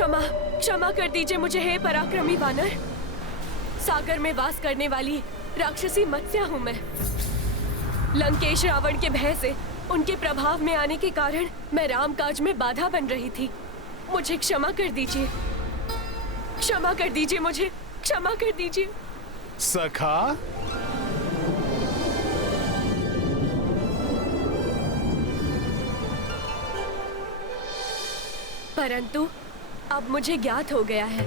क्षमा क्षमा कर दीजिए मुझे, हे पराक्रमी वानर। सागर में वास करने वाली राक्षसी मत्स्या हूँ मैं। लंकेश रावण के भय से, उनके प्रभाव में आने के कारण मैं रामकाज में बाधा बन रही थी। मुझे क्षमा कर दीजिए, क्षमा कर दीजिए मुझे, क्षमा कर दीजिए। सखा, परंतु अब मुझे ज्ञात हो गया है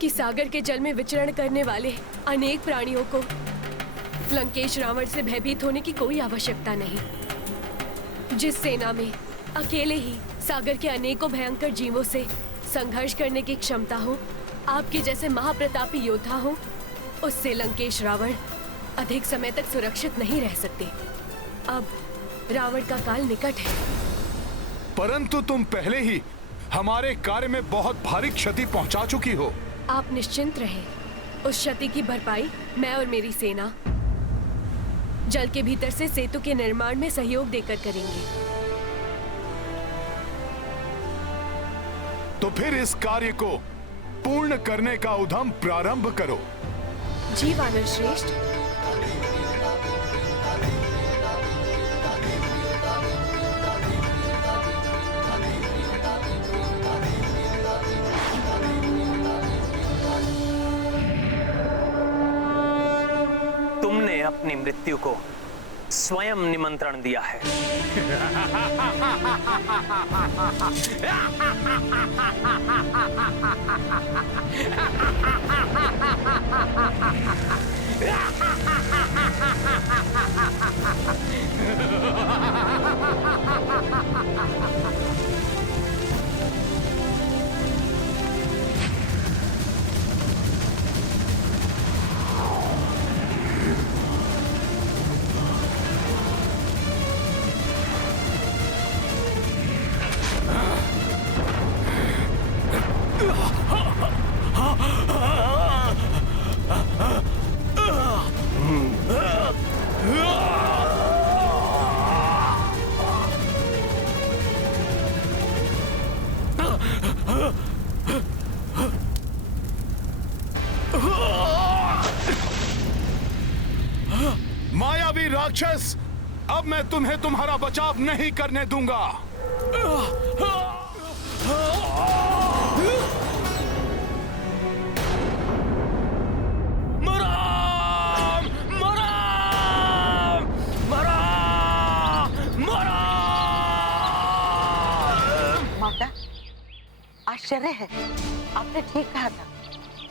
कि सागर के जल में विचरण करने वाले अनेक प्राणियों को लंकेश रावण से भयभीत होने की कोई आवश्यकता नहीं। जिस सेना में अकेले ही सागर के अनेकों भयंकर जीवों से संघर्ष करने की क्षमता हो, आपके जैसे महाप्रतापी योद्धा हो, उससे लंकेश रावण अधिक समय तक सुरक्षित नहीं रह सकते। अब रावण का काल निकट है। परंतु तुम पहले ही हमारे कार्य में बहुत भारी क्षति पहुंचा चुकी हो। आप निश्चिंत रहें, उस क्षति की भरपाई मैं और मेरी सेना जल के भीतर से सेतु के निर्माण में सहयोग देकर करेंगे। तो फिर इस कार्य को पूर्ण करने का उद्यम प्रारंभ करो। जी वानर श्रेष्ठ। तुमने अपनी मृत्यु को स्वयं निमंत्रण दिया है। मायावी राक्षस, अब मैं तुम्हें तुम्हारा बचाव नहीं करने दूंगा। माता, आश्चर्य है, आपने ठीक कहा था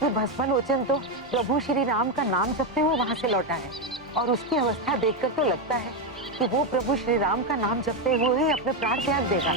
कि भस्मलोचन तो प्रभु श्री राम का नाम जपते हुए वहां से लौटा है, और उसकी अवस्था देखकर तो लगता है कि वो प्रभु श्री राम का नाम जपते हुए ही अपने प्राण त्याग देगा।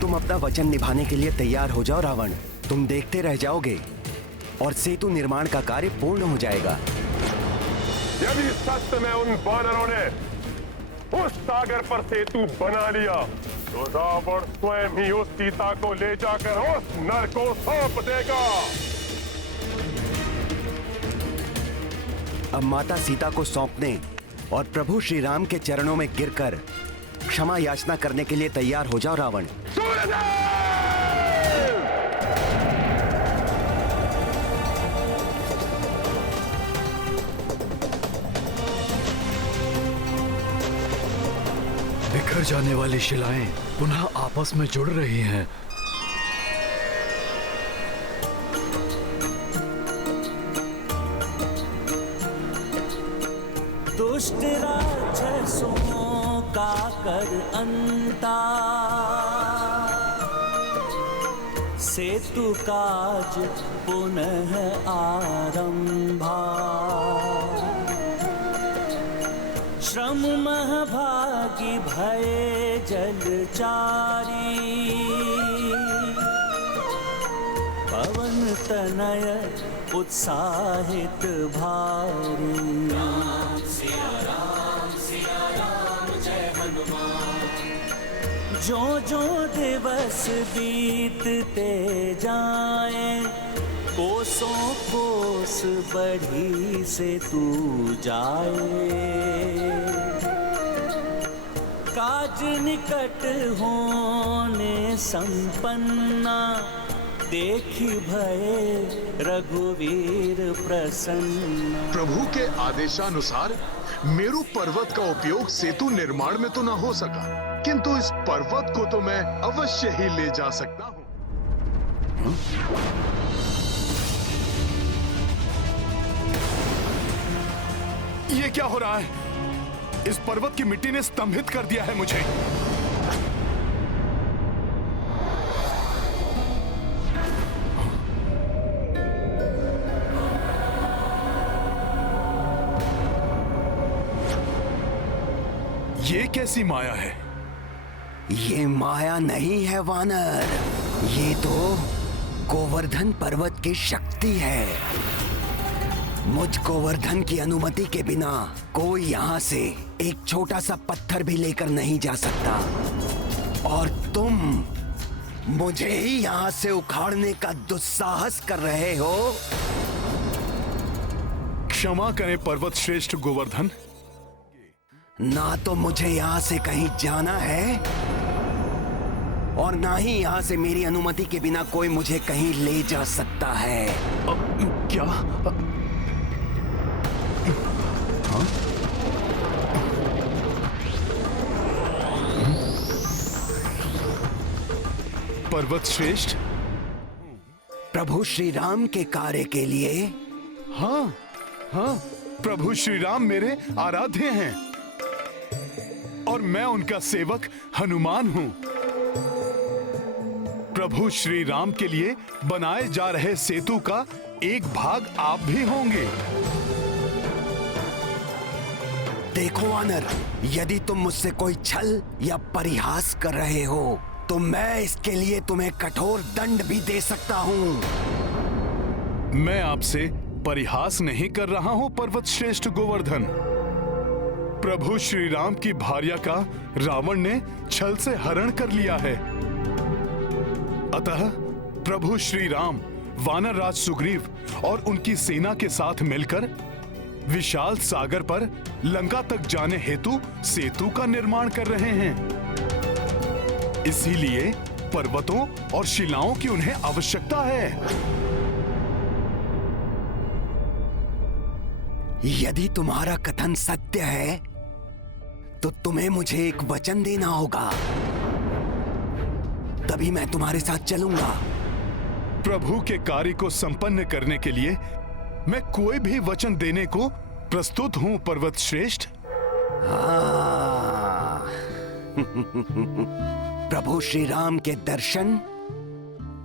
तुम अपना वचन निभाने के लिए तैयार हो जाओ रावण। तुम देखते रह जाओगे और सेतु निर्माण का कार्य पूर्ण हो जाएगा। यदि सत्य में उन वानरों ने उस सागर पर सेतु बना लिया तो रावण स्वयं ही उस सीता को ले जाकर उस नर को सौंप देगा। अब माता सीता को सौंपने और प्रभु श्री राम के चरणों में गिरकर क्षमा याचना करने के लिए तैयार हो जाओ रावण। बिखर जाने वाली शिलाएं पुनः आपस में जुड़ रही हैं। दुष्ट राक्षसों का कर अंता, सेतु काज पुनः आरंभा। श्रम महभागी भय जलचारी, पवन तनय उत्साहित भारी। जो जो दिवस बीतते जाए, कोसों कोस बढ़ी से तू जाए। काज निकट होने संपन्ना, देखी भये रघुवीर प्रसन्न। प्रभु के आदेशानुसार मेरु पर्वत का उपयोग सेतु निर्माण में तो ना हो सका, किंतु इस पर्वत को तो मैं अवश्य ही ले जा सकता हूँ। ये क्या हो रहा है? इस पर्वत की मिट्टी ने स्तंभित कर दिया है मुझे। ये कैसी माया है? ये माया नहीं है वानर, ये तो गोवर्धन पर्वत की शक्ति है। मुझ गोवर्धन की अनुमति के बिना कोई यहाँ से एक छोटा सा पत्थर भी लेकर नहीं जा सकता, और तुम मुझे ही यहाँ से उखाड़ने का दुस्साहस कर रहे हो। क्षमा करें पर्वत श्रेष्ठ गोवर्धन। ना तो मुझे यहाँ से कहीं जाना है, और ना ही यहाँ से मेरी अनुमति के बिना कोई मुझे कहीं ले जा सकता है। क्या? हाँ? पर्वत श्रेष्ठ, प्रभु श्री राम के कार्य के लिए। हाँ हाँ, प्रभु श्री राम मेरे आराध्य हैं और मैं उनका सेवक हनुमान हूं। प्रभु श्री राम के लिए बनाए जा रहे सेतु का एक भाग आप भी होंगे। देखो वानर, यदि तुम मुझसे कोई छल या परिहास कर रहे हो तो मैं इसके लिए तुम्हें कठोर दंड भी दे सकता हूँ। मैं आपसे परिहास नहीं कर रहा हूं पर्वत श्रेष्ठ गोवर्धन। प्रभु श्री राम की भार्या का रावण ने छल से हरण कर लिया है। अतः प्रभु श्री राम वानर राज सुग्रीव और उनकी सेना के साथ मिलकर विशाल सागर पर लंका तक जाने हेतु सेतु का निर्माण कर रहे हैं। इसीलिए पर्वतों और शिलाओं की उन्हें आवश्यकता है। यदि तुम्हारा कथन सत्य है तो तुम्हें मुझे एक वचन देना होगा, तभी मैं तुम्हारे साथ चलूंगा। प्रभु के कार्य को संपन्न करने के लिए मैं कोई भी वचन देने को प्रस्तुत हूं पर्वत श्रेष्ठ। प्रभु श्री राम के दर्शन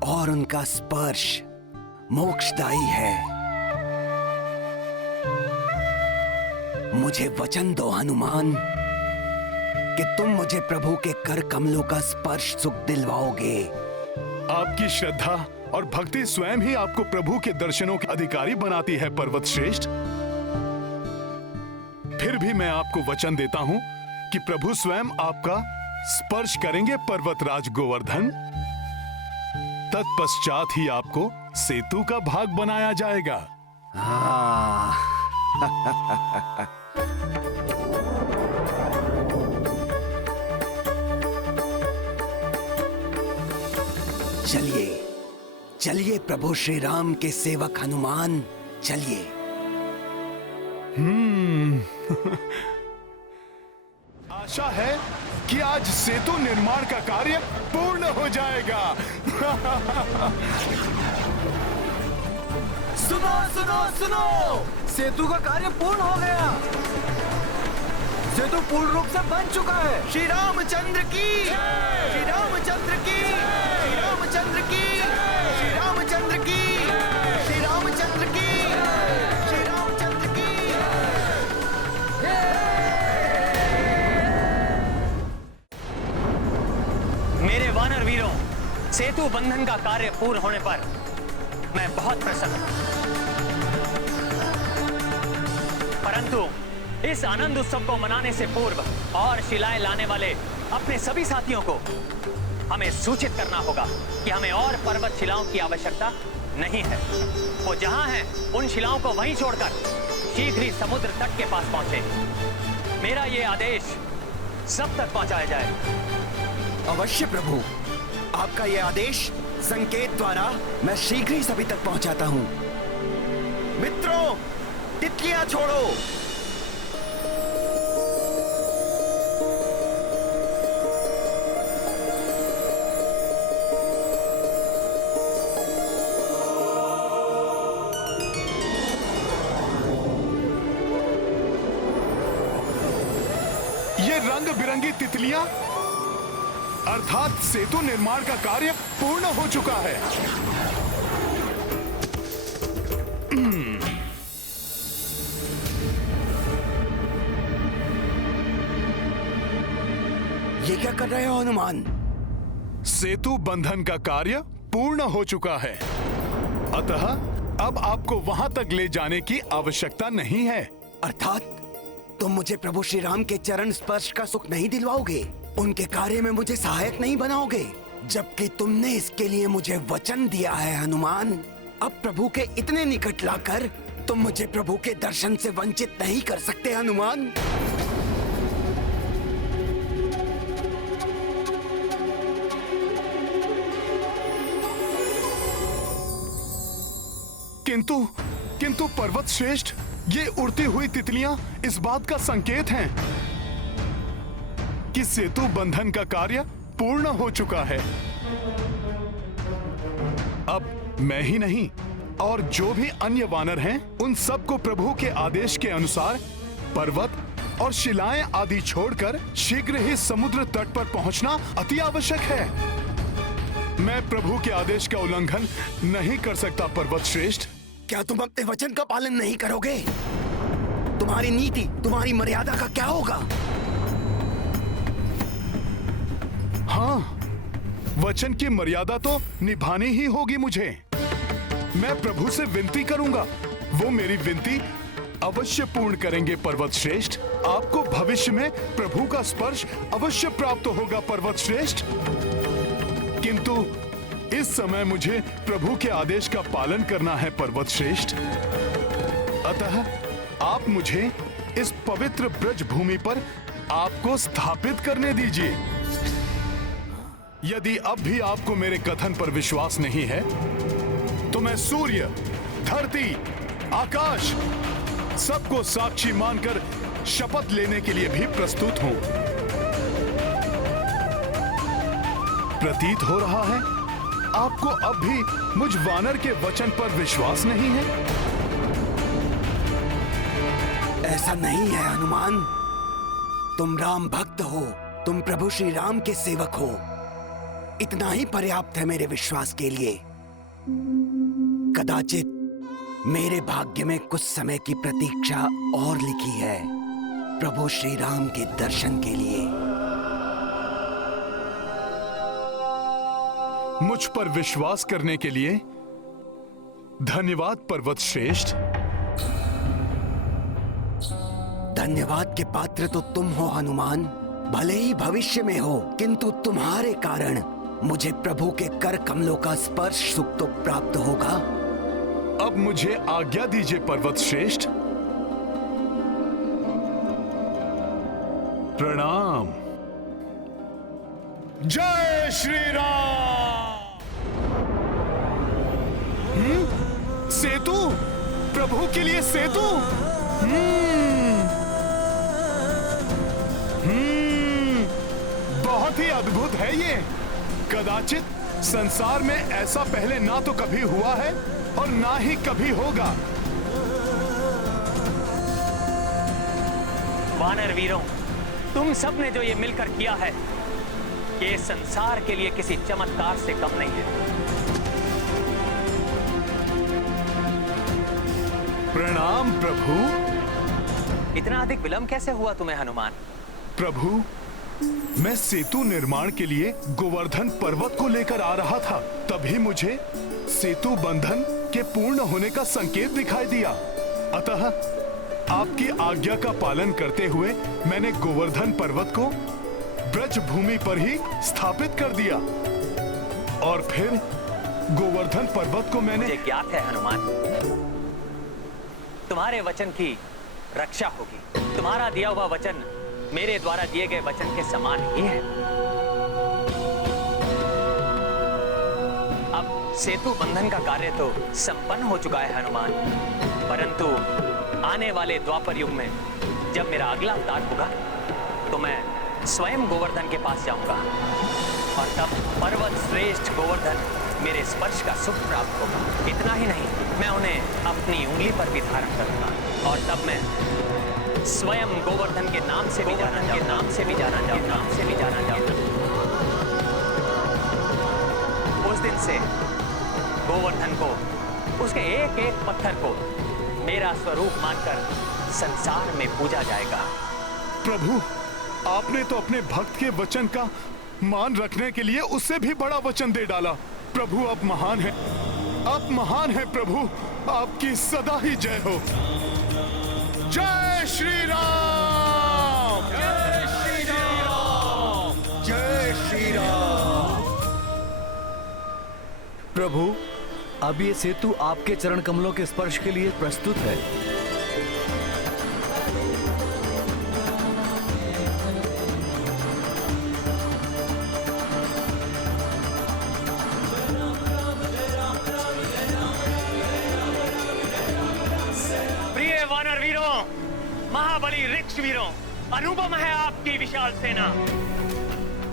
और उनका स्पर्श मोक्षदायी है। मुझे वचन दो हनुमान कि तुम मुझे प्रभु के कर कमलों का स्पर्श सुख दिलवाओगे। आपकी श्रद्धा और भक्ति स्वयं ही आपको प्रभु के दर्शनों के अधिकारी बनाती है पर्वत श्रेष्ठ। फिर भी मैं आपको वचन देता हूं कि प्रभु स्वयं आपका स्पर्श करेंगे पर्वतराज गोवर्धन। तत्पश्चात ही आपको सेतु का भाग बनाया जाएगा। चलिए चलिए प्रभु श्री राम के सेवक हनुमान, चलिए। आशा है कि आज सेतु निर्माण का कार्य पूर्ण हो जाएगा। सुनो सुनो सुनो, सेतु का कार्य पूर्ण हो गया। सेतु पूर्ण रूप से बन चुका है। श्री रामचंद्र की, श्री रामचंद्र की, श्री रामचंद्र की, श्री रामचंद्र की, श्री रामचंद्र की, श्री रामचंद्र की। मेरे वानर वीरों, सेतु बंधन का कार्य पूर्ण होने पर मैं बहुत प्रसन्न हूं। परंतु इस आनंद उत्सव को मनाने से पूर्व और शिलाएं लाने वाले अपने सभी साथियों को हमें सूचित करना होगा कि हमें और पर्वत शिलाओं की आवश्यकता नहीं है। वो जहां हैं, उन शिलाओं को वहीं छोड़कर शीघ्र ही समुद्र तट के पास पहुंचे। मेरा ये आदेश सब तक पहुंचाया जाए। अवश्य प्रभु, आपका यह आदेश संकेत द्वारा मैं शीघ्र ही सभी तक पहुंचाता हूं। मित्रों, तितलियां छोड़ो। ये रंग बिरंगी तितलियां, अर्थात सेतु निर्माण का कार्य पूर्ण हो चुका है। ये क्या कर रहे हो हनुमान? सेतु बंधन का कार्य पूर्ण हो चुका है, अतः अब आपको वहां तक ले जाने की आवश्यकता नहीं है। अर्थात तुम मुझे प्रभु श्री राम के चरण स्पर्श का सुख नहीं दिलवाओगे, उनके कार्य में मुझे सहायक नहीं बनाओगे, जबकि तुमने इसके लिए मुझे वचन दिया है हनुमान। अब प्रभु के इतने निकट लाकर तुम मुझे प्रभु के दर्शन से वंचित नहीं कर सकते हनुमान। किंतु पर्वत श्रेष्ठ, ये उड़ती हुई तितलियां इस बात का संकेत हैं कि सेतु बंधन का कार्य पूर्ण हो चुका है। अब मैं ही नहीं और जो भी अन्य वानर हैं, उन सबको प्रभु के आदेश के अनुसार पर्वत और शिलाएं आदि छोड़कर शीघ्र ही समुद्र तट पर पहुंचना अति आवश्यक है। मैं प्रभु के आदेश का उल्लंघन नहीं कर सकता पर्वत श्रेष्ठ। क्या तुम अपने वचन का पालन नहीं करोगे? तुम्हारी नीति, तुम्हारी मर्यादा का क्या होगा? हाँ, वचन की मर्यादा तो निभानी ही होगी मुझे। मैं प्रभु से विनती करूंगा, वो मेरी विनती अवश्य पूर्ण करेंगे पर्वत श्रेष्ठ। आपको भविष्य में प्रभु का स्पर्श अवश्य प्राप्त होगा पर्वत श्रेष्ठ। किंतु इस समय मुझे प्रभु के आदेश का पालन करना है पर्वत श्रेष्ठ। अतः आप मुझे इस पवित्र ब्रज भूमि पर आपको स्थापित करने दीजिए। यदि अब भी आपको मेरे कथन पर विश्वास नहीं है, तो मैं सूर्य, धरती, आकाश सबको साक्षी मानकर शपथ लेने के लिए भी प्रस्तुत हूं। प्रतीत हो रहा है आपको अब भी मुझ वानर के वचन पर विश्वास नहीं है। ऐसा नहीं है हनुमान, तुम राम भक्त हो, तुम प्रभु श्री राम के सेवक हो, इतना ही पर्याप्त है मेरे विश्वास के लिए। कदाचित मेरे भाग्य में कुछ समय की प्रतीक्षा और लिखी है प्रभु श्री राम के दर्शन के लिए। मुझ पर विश्वास करने के लिए धन्यवाद पर्वत श्रेष्ठ। धन्यवाद के पात्र तो तुम हो हनुमान, भले ही भविष्य में हो, किंतु तुम्हारे कारण मुझे प्रभु के कर कमलों का स्पर्श सुख तो प्राप्त होगा। अब मुझे आज्ञा दीजिए पर्वत श्रेष्ठ। प्रणाम। जय श्री राम। सेतु, प्रभु के लिए सेतु। बहुत ही अद्भुत है ये। कदाचित संसार में ऐसा पहले ना तो कभी हुआ है और ना ही कभी होगा। वानर वीरों, तुम सब ने जो ये मिलकर किया है, ये संसार के लिए किसी चमत्कार से कम नहीं है। प्रणाम प्रभु। इतना अधिक विलंब कैसे हुआ तुम्हें हनुमान? प्रभु, मैं सेतु निर्माण के लिए गोवर्धन पर्वत को लेकर आ रहा था, तभी मुझे सेतु बंधन के पूर्ण होने का संकेत दिखाई दिया। अतः आपकी आज्ञा का पालन करते हुए मैंने गोवर्धन पर्वत को ब्रज भूमि पर ही स्थापित कर दिया और फिर गोवर्धन पर्वत को मैंने। मुझे ज्ञात है हनुमान, तुम्हारे वचन की रक्षा होगी। तुम्हारा दिया हुआ वचन मेरे द्वारा दिए गए वचन के समान ही है। अब सेतु बंधन का कार्य तो संपन्न हो चुका है हनुमान, परंतु आने वाले द्वापर युग में जब मेरा अगला अवतार होगा तो मैं स्वयं गोवर्धन के पास जाऊंगा और तब पर्वत श्रेष्ठ गोवर्धन मेरे स्पर्श का सुख प्राप्त होगा। इतना ही नहीं, मैं उन्हें अपनी उंगली पर भी धारण करूंगा और तब मैं स्वयं गोवर्धन के नाम से भी जाना जाऊंगा। उस दिन से गोवर्धन को, उसके एक एक पत्थर को मेरा स्वरूप मानकर संसार में पूजा जाएगा। प्रभु, आपने तो अपने भक्त के वचन का मान रखने के लिए उससे भी बड़ा वचन दे डाला। प्रभु आप महान हैं, आप महान हैं प्रभु, आपकी सदा ही जय हो। जय श्री राम, जय श्री राम, जय श्री राम। प्रभु, अब ये सेतु आपके चरण कमलों के स्पर्श के लिए प्रस्तुत है। प्रिय वानर वीरों, महाबली ऋक्ष वीरों, अनुपम है आपकी विशाल सेना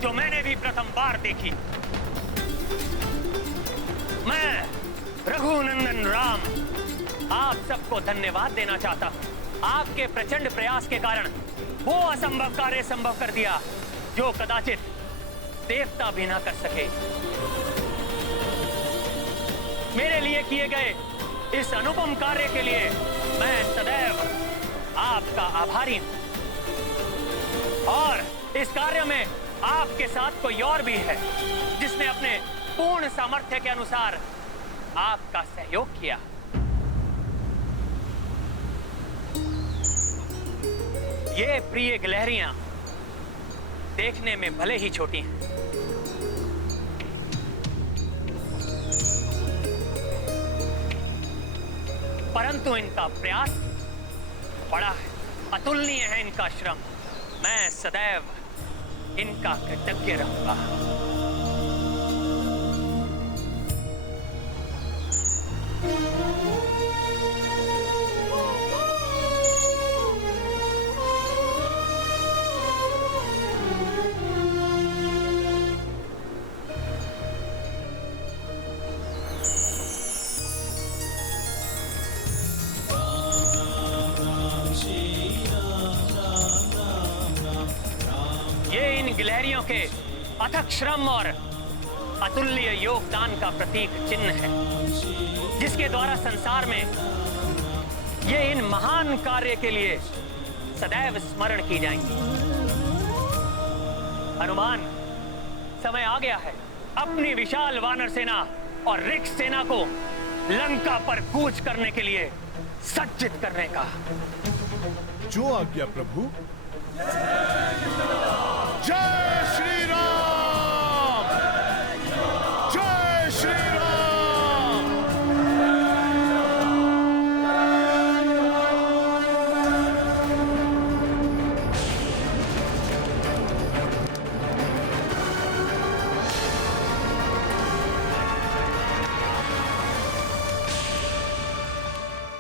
जो मैंने भी प्रथम बार देखी। मैं रघुनंदन राम आप सबको धन्यवाद देना चाहता हूं। आपके प्रचंड प्रयास के कारण वो असंभव कार्य संभव कर दिया जो कदाचित देवता भी ना कर सके। मेरे लिए किए गए इस अनुपम कार्य के लिए मैं सदैव आपका आभारी हूं और इस कार्य में आपके साथ कोई और भी है जिसने अपने पूर्ण सामर्थ्य के अनुसार आपका सहयोग किया। ये प्रिय गिलहरियां देखने में भले ही छोटी हैं, परंतु इनका प्रयास बड़ा है, अतुलनीय है इनका श्रम। मैं सदैव इनका कृतज्ञ रहूंगा। ये इन गिलहरियों के अथक श्रम और अतुल्य योगदान का प्रतीक चिन्ह है जिसके द्वारा संसार में ये इन महान कार्य के लिए सदैव स्मरण की जाएंगी। हनुमान, समय आ गया है अपनी विशाल वानर सेना और ऋक्ष सेना को लंका पर कूच करने के लिए सज्जित करने का। जो आज्ञा प्रभु। जय श्री राम, जय श्री राम।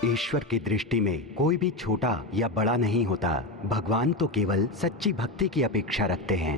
ईश्वर की दृष्टि में कोई भी छोटा या बड़ा नहीं होता। भगवान तो केवल सच्ची भक्ति की अपेक्षा रखते हैं।